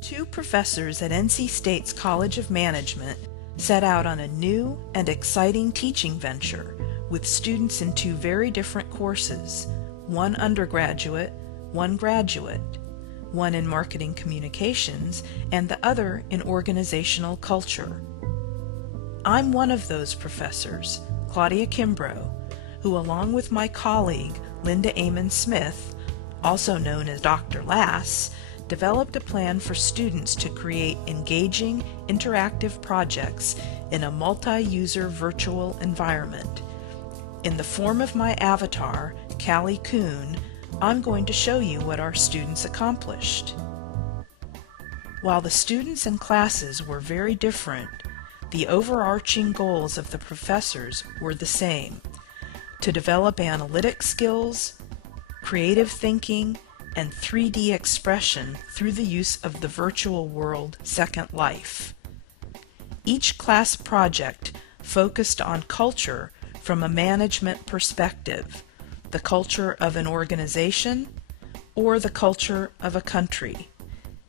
Two professors at NC State's College of Management set out on a new and exciting teaching venture with students in two very different courses, one undergraduate, one graduate, one in marketing communications and the other in organizational culture. I'm one of those professors, Claudia Kimbrough, who along with my colleague Linda Amon-Smith, also known as Dr. Lass, developed a plan for students to create engaging, interactive projects in a multi-user virtual environment. In the form of my avatar, Callie Kuhn, I'm going to show you what our students accomplished. While the students and classes were very different, the overarching goals of the professors were the same: to develop analytic skills, creative thinking, and 3D expression through the use of the virtual world Second Life. Each class project focused on culture from a management perspective, the culture of an organization or the culture of a country.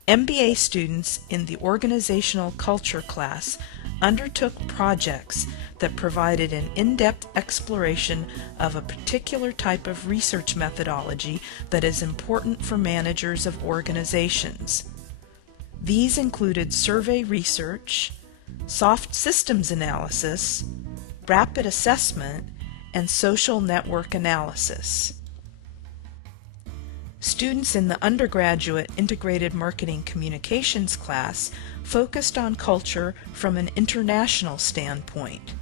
MBA students in the organizational culture class undertook projects that provided an in-depth exploration of a particular type of research methodology that is important for managers of organizations. These included survey research, soft systems analysis, rapid assessment, and social network analysis. Students in the undergraduate integrated marketing communications class focused on culture from an international standpoint.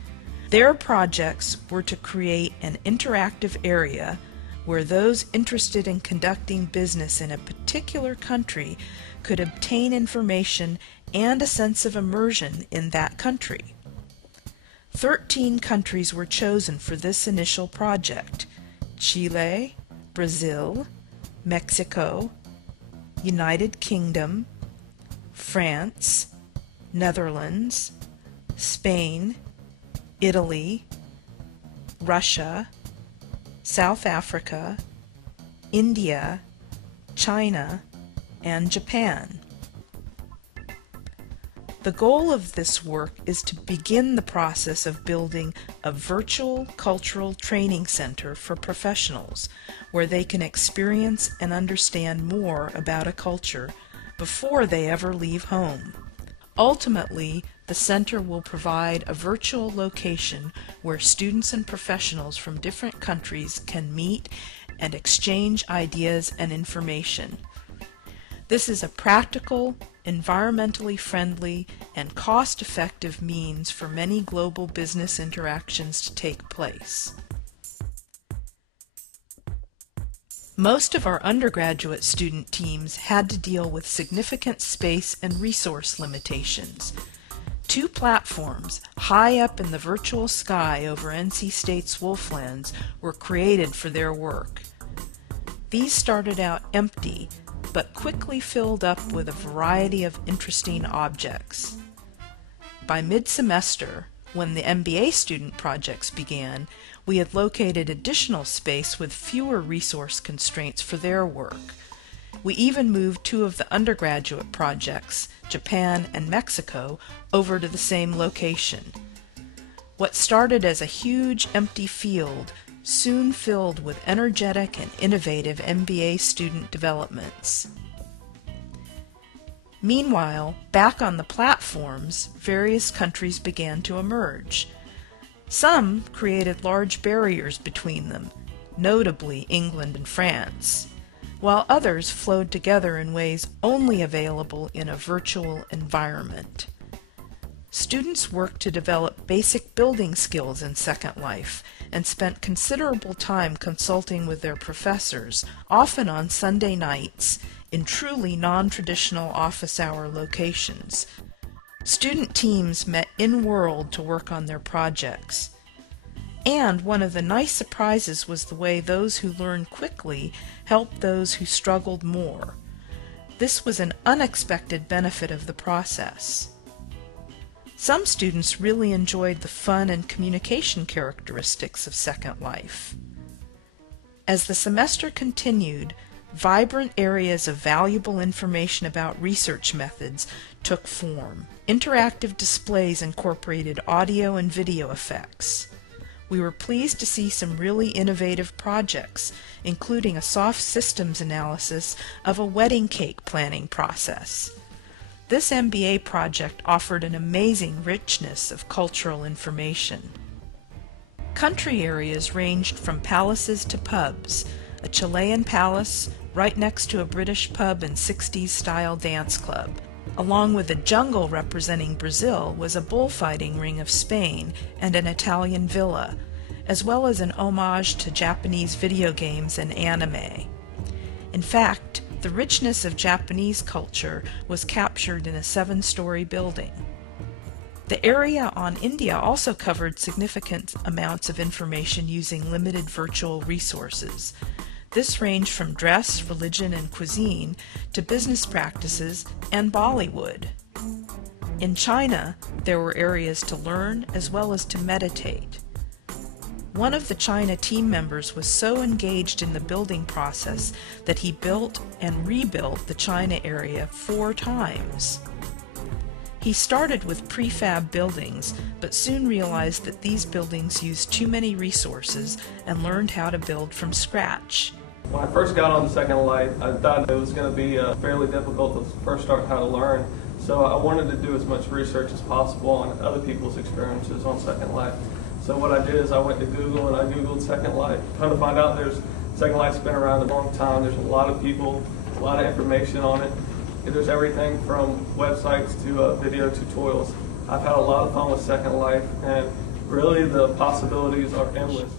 Their projects were to create an interactive area where those interested in conducting business in a particular country could obtain information and a sense of immersion in that country. 13 countries were chosen for this initial project: Chile, Brazil, Mexico, United Kingdom, France, Netherlands, Spain, Italy, Russia, South Africa, India, China, and Japan. The goal of this work is to begin the process of building a virtual cultural training center for professionals where they can experience and understand more about a culture before they ever leave home. Ultimately, the center will provide a virtual location where students and professionals from different countries can meet and exchange ideas and information. This is a practical, environmentally friendly, and cost-effective means for many global business interactions to take place. Most of our undergraduate student teams had to deal with significant space and resource limitations. Two platforms high up in the virtual sky over NC State's Wolflands were created for their work. These started out empty, but quickly filled up with a variety of interesting objects. By mid-semester, when the MBA student projects began, we had located additional space with fewer resource constraints for their work. We even moved two of the undergraduate projects, Japan and Mexico, over to the same location. What started as a huge empty field soon filled with energetic and innovative MBA student developments. Meanwhile, back on the platforms, various countries began to emerge. Some created large barriers between them, notably England and France, while others flowed together in ways only available in a virtual environment. Students worked to develop basic building skills in Second Life and spent considerable time consulting with their professors, often on Sunday nights, in truly non-traditional office hour locations. Student teams met in-world to work on their projects. And one of the nice surprises was the way those who learned quickly helped those who struggled more. This was an unexpected benefit of the process. Some students really enjoyed the fun and communication characteristics of Second Life. As the semester continued, vibrant areas of valuable information about research methods took form. Interactive displays incorporated audio and video effects. We were pleased to see some really innovative projects, including a soft systems analysis of a wedding cake planning process. This MBA project offered an amazing richness of cultural information. Country areas ranged from palaces to pubs, a Chilean palace right next to a British pub and 60s-style dance club. Along with a jungle representing Brazil was a bullfighting ring of Spain and an Italian villa, as well as an homage to Japanese video games and anime. In fact, the richness of Japanese culture was captured in a 7-story building. The area on India also covered significant amounts of information using limited virtual resources. This ranged from dress, religion, and cuisine to business practices and Bollywood. In China, there were areas to learn as well as to meditate. One of the China team members was so engaged in the building process that he built and rebuilt the China area 4 times. He started with prefab buildings, but soon realized that these buildings used too many resources and learned how to build from scratch. When I first got on the Second Light, I thought it was going to be fairly difficult to first start how to learn, so I wanted to do as much research as possible on other people's experiences on Second Light. So what I did is I went to Google and I Googled Second Light. Come to find out Second Light's been around a long time. There's a lot of people, a lot of information on it. There's everything from websites to video tutorials. I've had a lot of fun with Second Life, and really the possibilities are endless.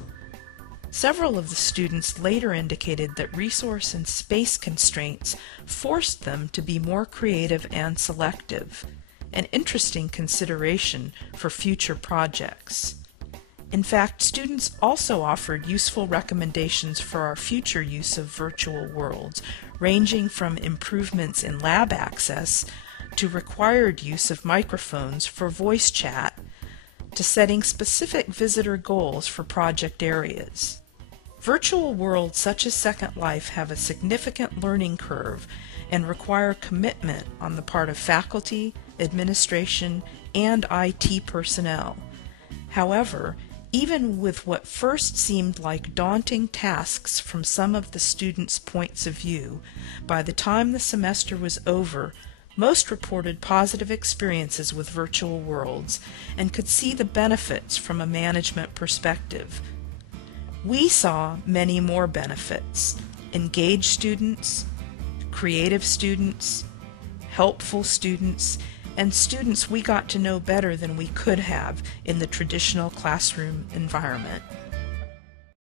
Several of the students later indicated that resource and space constraints forced them to be more creative and selective, an interesting consideration for future projects. In fact, students also offered useful recommendations for our future use of virtual worlds, ranging from improvements in lab access to required use of microphones for voice chat to setting specific visitor goals for project areas. Virtual worlds such as Second Life have a significant learning curve and require commitment on the part of faculty, administration, and IT personnel. However, even with what first seemed like daunting tasks from some of the students' points of view, by the time the semester was over, most reported positive experiences with virtual worlds and could see the benefits from a management perspective. We saw many more benefits: engaged students, creative students, helpful students, and students we got to know better than we could have in the traditional classroom environment.